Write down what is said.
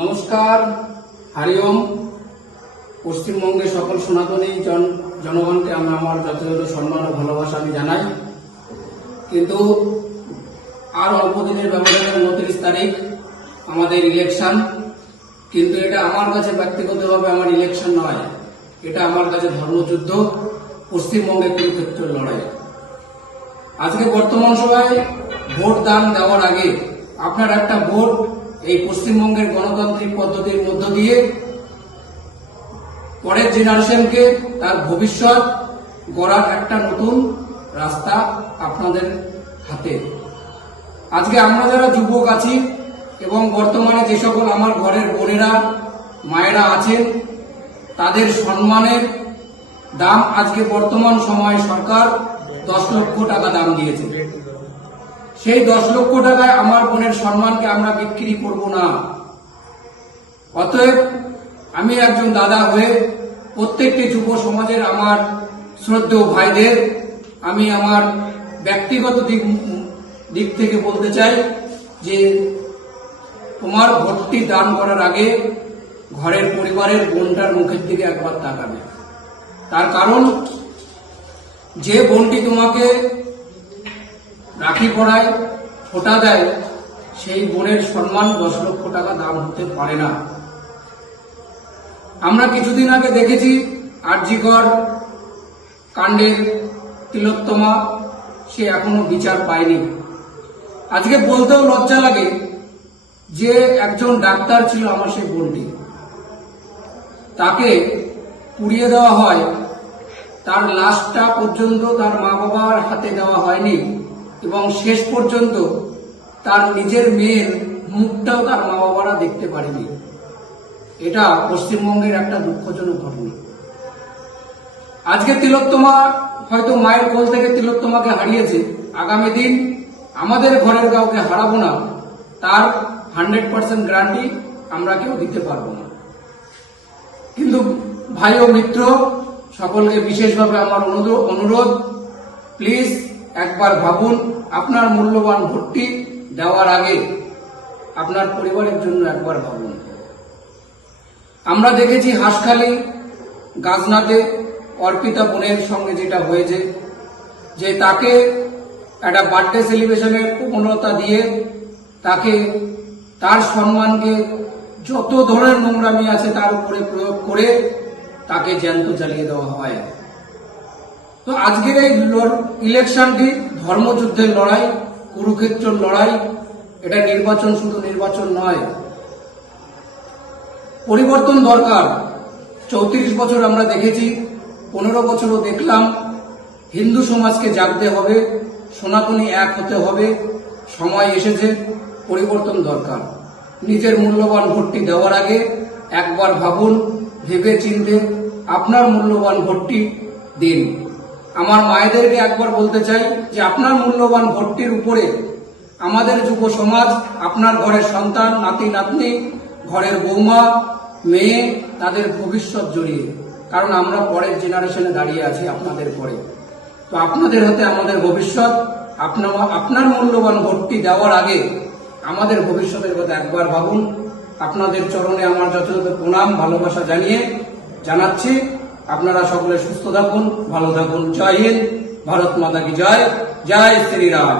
নমস্কার, হরিওম। পশ্চিমবঙ্গের সকল সনাতনী জনগণকে আমি আমার যথাযথ সম্মান ও ভালোবাসা আমি জানাই। কিন্তু আর অল্প দিনের ব্যবধানে 29 তারিখ আমাদের ইলেকশন। কিন্তু এটা আমার কাছে ব্যক্তিগতভাবে আমার ইলেকশন নয়, এটা আমার কাছে ধর্মযুদ্ধ, পশ্চিমবঙ্গে কুরুক্ষেত্রের লড়াই। আজকে বর্তমান সময়ে ভোট দান দেওয়ার আগে আপনার একটা ভোট এই পশ্চিমবঙ্গের গণতান্ত্রিক পদ্ধতির মধ্য দিয়ে পরের জেনারেশনকে তার ভবিষ্যৎ গড়ার একটা নতুন রাস্তা আপনাদের হাতে। আজকে আমরা যারা যুবক আছি এবং বর্তমানে যে সকল আমার ঘরের বোনেরা মায়েরা আছেন, তাদের সম্মানের দাম আজকে বর্তমান সময়ে সরকার 10 লক্ষ টাকা দাম দিয়েছে। সেই 10 লক্ষ টাকায় আমার বোনের সম্মানকে আমরা বিক্রি করব না। অতএব আমি একজন দাদা হয়ে প্রত্যেকটি যুব সমাজের আমার শ্রদ্ধেয় ভাইদের আমি আমার ব্যক্তিগত দিক থেকে বলতে চাই যে তোমার ভোটটি দান করার আগে ঘরের পরিবারের বোনটার মুখের দিকে একবার তাকাবে। তার কারণ, যে বোনটি তোমাকে রাখি পড়ায়, ফোঁটা দেয়, সেই বোনের সম্মান 10 লক্ষ টাকা দাম হতে পারে না। আমরা কিছুদিন আগে দেখেছি আরজিকর কাণ্ডের তিলোত্তমা, সে এখনো বিচার পায়নি। আজকে বলতেও লজ্জা লাগে যে একজন ডাক্তার ছিল আমার সেই বোনটি, তাকে পুড়িয়ে দেওয়া হয়, তার লাশটা পর্যন্ত তার মা বাবার হাতে দেওয়া হয়নি এবং শেষ পর্যন্ত তার নিজের মেয়ের মুখটাও তার মা বাবারা দেখতে পারেনি। এটা পশ্চিমবঙ্গের একটা দুঃখজনক ঘটনা। আজকে তিলোত্তমা হয়তো মায়ের কোল থেকে তিলোত্তমাকে হারিয়েছে, আগামী দিন আমাদের ঘরের কাউকে হারাবো না, তার 100% গ্যারান্টি আমরা কেউ দিতে পারবো না। কিন্তু ভাই ও মিত্র সকলকে বিশেষভাবে আমার অনুরোধ, প্লিজ একবার ভাবুন, আপনার মূল্যবান ভোটটি দেওয়ার আগে আপনার পরিবারের জন্য একবার ভাবুন। আমরা দেখেছি হাঁসখালি গাজনাতে অর্পিতা বোনের সঙ্গে যেটা হয়েছে, যে তাকে একটা বার্থডে সেলিব্রেশনের প্রবণতা দিয়ে তাকে তার সম্মানকে যত ধরনের নোংরামি আছে তার উপরে প্রয়োগ করে তাকে জ্যান্ত জ্বালিয়ে দেওয়া হয়। তো আজকের এই ইলেকশনটি ধর্মযুদ্ধের লড়াই, কুরুক্ষেত্রের লড়াই। এটা নির্বাচন শুধু নির্বাচন নয়, পরিবর্তন দরকার। 34 বছর আমরা দেখেছি, 15 বছরও দেখলাম। হিন্দু সমাজকে জাগতে হবে, সনাতনী এক হতে হবে। সময় এসেছে, পরিবর্তন দরকার। নিজের মূল্যবান ভোটটি দেওয়ার আগে একবার ভাবুন, ভেবে চিন্তে আপনার মূল্যবান ভোটটি দিন। আমার মায়েদেরকে একবার বলতে চাই যে আপনার মূল্যবান ভোটটির উপরে আমাদের যুব সমাজ, আপনার ঘরের সন্তান, নাতি নাতনি, ঘরের বৌমা, মেয়ে, তাদের ভবিষ্যৎ জড়িয়ে। কারণ আমরা পরের জেনারেশনে দাঁড়িয়ে আছি আপনাদের পরে। তো আপনাদের হাতে আমাদের ভবিষ্যৎ। আপনার মূল্যবান ভোটটি দেওয়ার আগে আমাদের ভবিষ্যতের কথা একবার ভাবুন। আপনাদের চরণে আমার যথাযথ প্রণাম, ভালোবাসা জানাচ্ছি। আপনারা সকলে সুস্থ থাকুন, ভালো থাকুন। জয় হিন্দ, ভারত মাতা কি জয়, জয় শ্রীরাম।